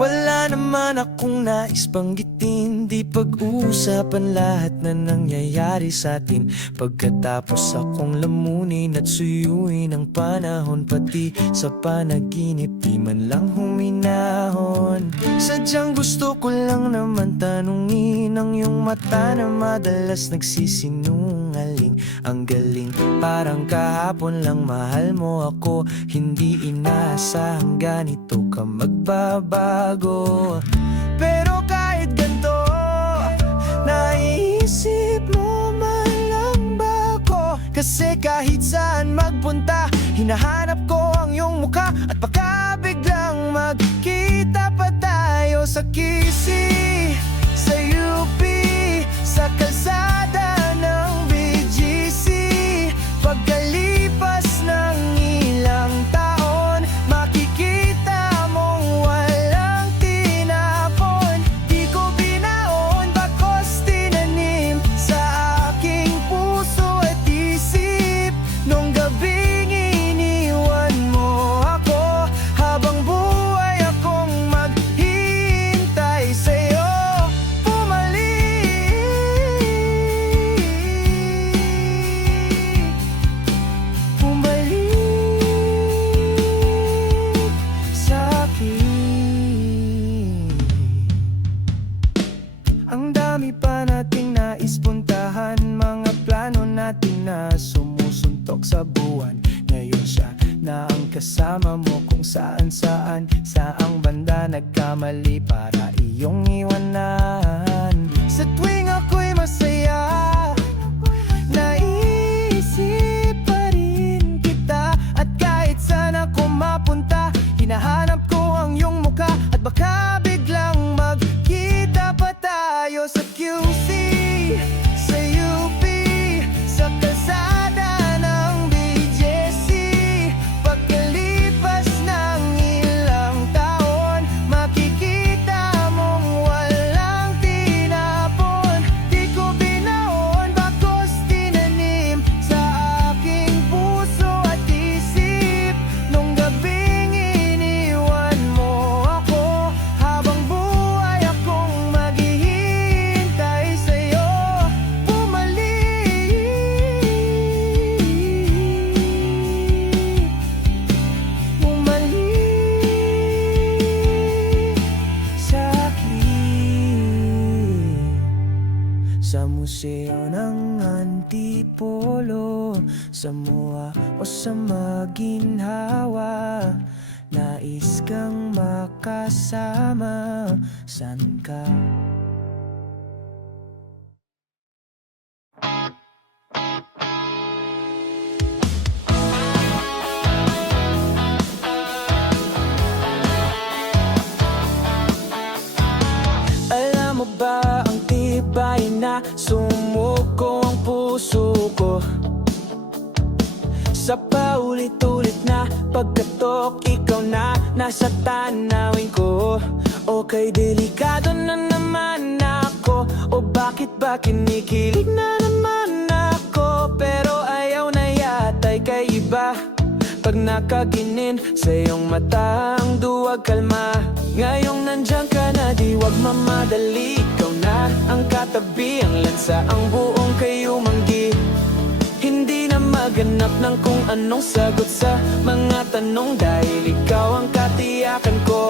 Wala naman akong nais banggitin, di pag-uusapan lahat na nangyayari sa atin. Pagkatapos akong lamunin at suyuin ang panahon, pati sa panaginip di man lang huminahon. Sadyang gusto ko lang naman tanungin ang iyong mata na madalas nagsisinungaling. Ang galing, parang kahapon lang mahal mo ako, hindi inaasahang ganito ka magbabago. Pero kahit ganito, naiisip mo man lang ba ako? Kasi kahit saan magpunta, hinahanap ko ang iyong mukha. At baka biglang magkita pa tayo sa QC, sa UP, sa kalsada ng BGC. Pagkalipas ng ilang taon, makikita mong walang tinapon. Di ko binaon, bagkus tinanim sa aking puso at isip. Nung gabing iniwan mo ako, habang buhay akong maghihintay sa'yo. Ang dami pa nating nais puntahan, mga plano natin na sumusuntok sa buwan. Ngayon siya na ang kasama mo kung saan-saan, saang banda nagkamali para iyong iwanan. Sa tuwing ako'y masaya, naisip pa rin kita. At kahit saan ako mapunta, hinahanap ko ang iyong mukha. At baka biglang magkita pa tayo sa QC, sa UP, sa kalsada ng BGC. Pagkalipas ng ilang taon, makikita mong walang tinapon. Di ko binaon, bagkus tinanim sa aking puso at isip. Nung gabing iniwan mo ako, habang buhay akong maghihintay sa'yo. Bumalik sa'kin sa museo ng Antipolo, sa MOA o sa Maginhawa. Nais kang makasama, san ka? Alam mo ba ang tibay na sumuko ang puso ko sa paulit-ulit na pagkatok, ikaw na nasa tanawin ko. Okay, delikado na naman ako, o bakit ba kinikilig na naman ako? Pero ayaw na yata'y kay iba. Pag nakaginin sa iyong mata ang duwag kalma. Ngayong nandyan ka na, di wag mamadali. Ikaw na ang katabi, ang lansa, ang buong kayumanggi. Hindi na maganap ng kung anong sagot sa mga tanong, dahil ikaw ang katiyakan ko.